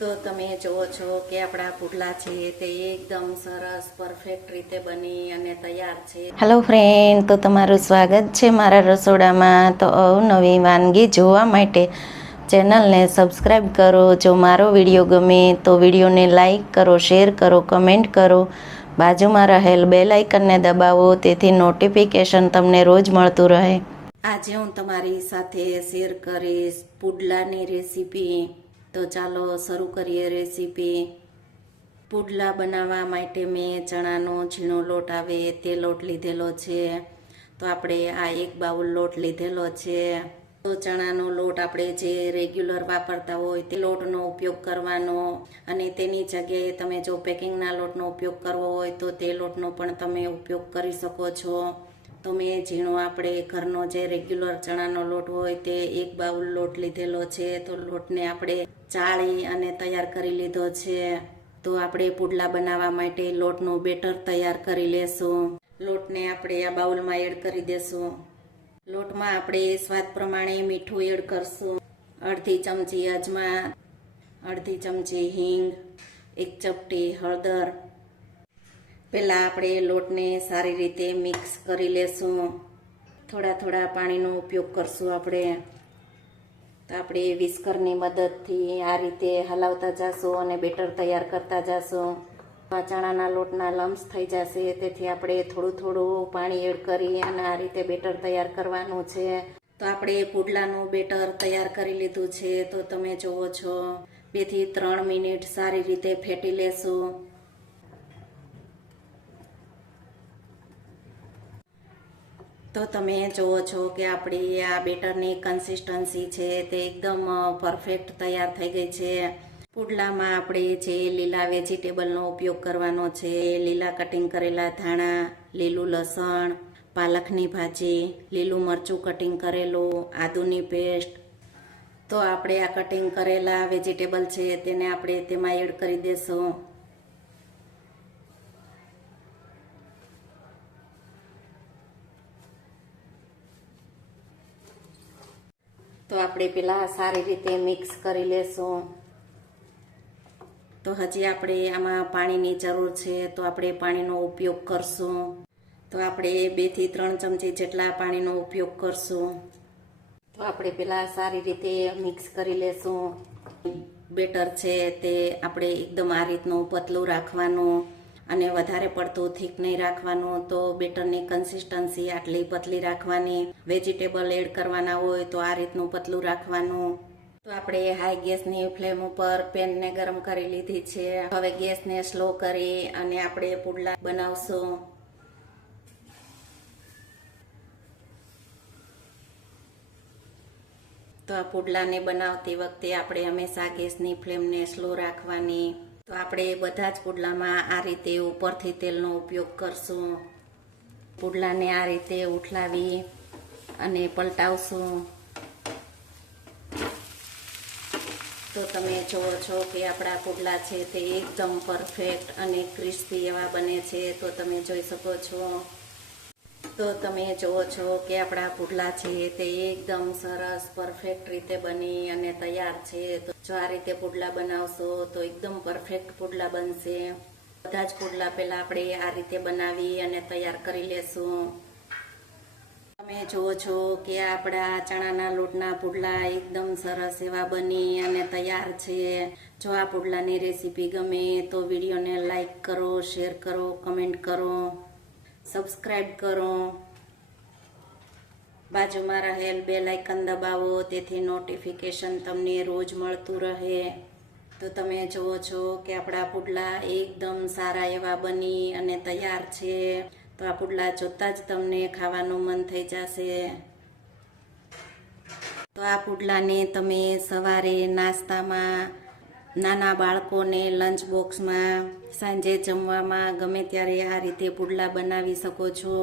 તો તમે જુઓ છો કે આપણા પુડલા છે તે એકદમ સરસ પરફેક્ટ રીતે બની અને તૈયાર છે. હેલો ફ્રેન્ડ તો તમારું સ્વાગત છે મારા રસોડામાં. તો અવનવી વાનગી જોવા માટે ચેનલને સબસ્ક્રાઈબ કરો. જો મારો વીડિયો ગમે તો વિડીયોને લાઈક કરો શેર કરો કમેન્ટ કરો. બાજુમાં રહેલ બેલ આઇકનને દબાવો તેથી નોટિફિકેશન તમને રોજ મળતું રહે. આજે હું તમારી સાથે શેર કરીશ પુડલાની રેસીપી તો ચાલો શરૂ કરીએ રેસીપી. પુડલા બનાવવા માટે મેં ચણાનો ઝીણો લોટ આવે તે લોટ લીધેલો છે. તો આપણે આ એક બાઉલ લોટ લીધેલો છે. તો ચણાનો લોટ આપણે જે રેગ્યુલર વાપરતા હોય તે લોટનો ઉપયોગ કરવાનો અને તેની જગ્યાએ તમે જો પેકિંગના લોટનો ઉપયોગ કરવો હોય તો તે લોટનો પણ તમે ઉપયોગ કરી શકો છો. તો મેં ઝીણો આપણે ઘરનો જે રેગ્યુલર ચણાનો લોટ હોય તે એક બાઉલ લોટ લીધેલો છે, તો લોટને આપણે ચાળી અને તૈયાર કરી લીધો છે. તો આપણે પુડલા બનાવવા માટે લોટનું બેટર તૈયાર કરી લેશું. લોટને આપણે આ બાઉલમાં એડ કરી દેશું. લોટમાં આપણે સ્વાદ પ્રમાણે મીઠું એડ કરશું. અડધી ચમચી અજમા, અડધી ચમચી હિંગ, એક ચપટી હળદર પહેલાં આપણે લોટને સારી રીતે મિક્સ કરી લેશું. થોડા થોડા પાણીનો ઉપયોગ કરશું આપણે. તો આપણે વિસ્કરની મદદથી આ રીતે હલાવતા જશું અને બેટર તૈયાર કરતા જશું. ચણાના લોટના લમ્સ થઈ જશે. તેથી આપણે થોડું થોડું પાણી એડ કરી અને આ રીતે બેટર તૈયાર કરવાનું છે. તો આપણે પુડલાનું બેટર તૈયાર કરી લીધું છે. તો તમે જુઓ છો, બેથી ત્રણ મિનિટ સારી રીતે ફેટી લેશું. તો તમે જુઓ છો કે આપણી આ બેટરની કન્સિસ્ટન્સી છે તે એકદમ પરફેક્ટ તૈયાર થઈ ગઈ છે. પુડલામાં આપણે જે લીલા વેજીટેબલનો ઉપયોગ કરવાનો છે, લીલા કટિંગ કરેલા ધાણા, લીલું લસણ, પાલકની ભાજી, લીલું મરચું કટિંગ કરેલું, આદુની પેસ્ટ તો આપણે આ કટિંગ કરેલા વેજીટેબલ છે તેને આપણે તેમાં એડ કરી દેશું. તો આપણે પેલા સારી રીતે મિક્સ કરી લેશું. તો હજી આપણે આમાં પાણીની જરૂર છે, તો આપણે પાણીનો ઉપયોગ કરશું. તો આપણે બેથી ત્રણ ચમચી જેટલા પાણીનો ઉપયોગ કરશું. તો આપણે પેલા સારી રીતે મિક્સ કરી લેશું. બેટર છે તે આપણે એકદમ આ રીતનું પતલું રાખવાનું. અને વધારે પડતું થીક નહીં રાખવાનું, તો બેટરની કન્સિસ્ટન્સી આટલી પતલી રાખવાની વેજીટેબલ એડ કરવાના હોય તો આ રીતનું પતલું રાખવાનું. તો આપણે હાઈ ગેસની ફ્લેમ ઉપર પેનને ગરમ કરી લીધી છે. હવે ગેસને સ્લો કરી અને આપણે પુડલા બનાવશું. તો આ પુડલાને બનાવતી વખતે આપણે હંમેશા ગેસની ફ્લેમને સ્લો રાખવાની. તો આપણે બધા જ પુડલામાં આ રીતે ઉપરથી તેલનો ઉપયોગ કરશું. પુડલાને આ રીતે ઉઠલાવી અને પલટાવશું. તો તમે જુઓ છો કે આપણા પુડલા છે તે એકદમ પરફેક્ટ અને ક્રિસ્પી એવા બને છે. તો તમે જોઈ શકો છો તો તમે જુઓ છો કે આપણા પુડલા છે તે એકદમ સરસ પરફેક્ટ રીતે બની અને તૈયાર છે. તો જો આ રીતે પુડલા બનાવશો તો એકદમ પરફેક્ટ પુડલા બનશે. બધા જ પુડલા પહેલા આપણે આ રીતે બનાવી અને તૈયાર કરી લેશું. તમે જુઓ છો કે આપણા ચણાના લોટના પુડલા એકદમ સરસ એવા બની અને તૈયાર છે. જો આ પુડલાની રેસીપી ગમે તો વિડીયોને લાઈક કરો, શેર કરો, કમેન્ટ કરો. સબસ્ક્રાઈબ કરો. બાજુમાં રહેલ બે લાઇકન દબાવો, તેથી નોટિફિકેશન તમને રોજ મળતું રહે. તો તમે જુઓ છો કે આપણા પુડલા એકદમ સારા એવા બની અને તૈયાર છે. તો આ પુડલા જોતા જ તમને ખાવાનું મન થઈ જશે. તો આ પુડલાને તમે સવારે નાસ્તામાં નાના બાળકોને લંચ બોક્સમાં સાંજે જમવામાં ગમે ત્યારે આ રીતે પુડલા બનાવી શકો છો.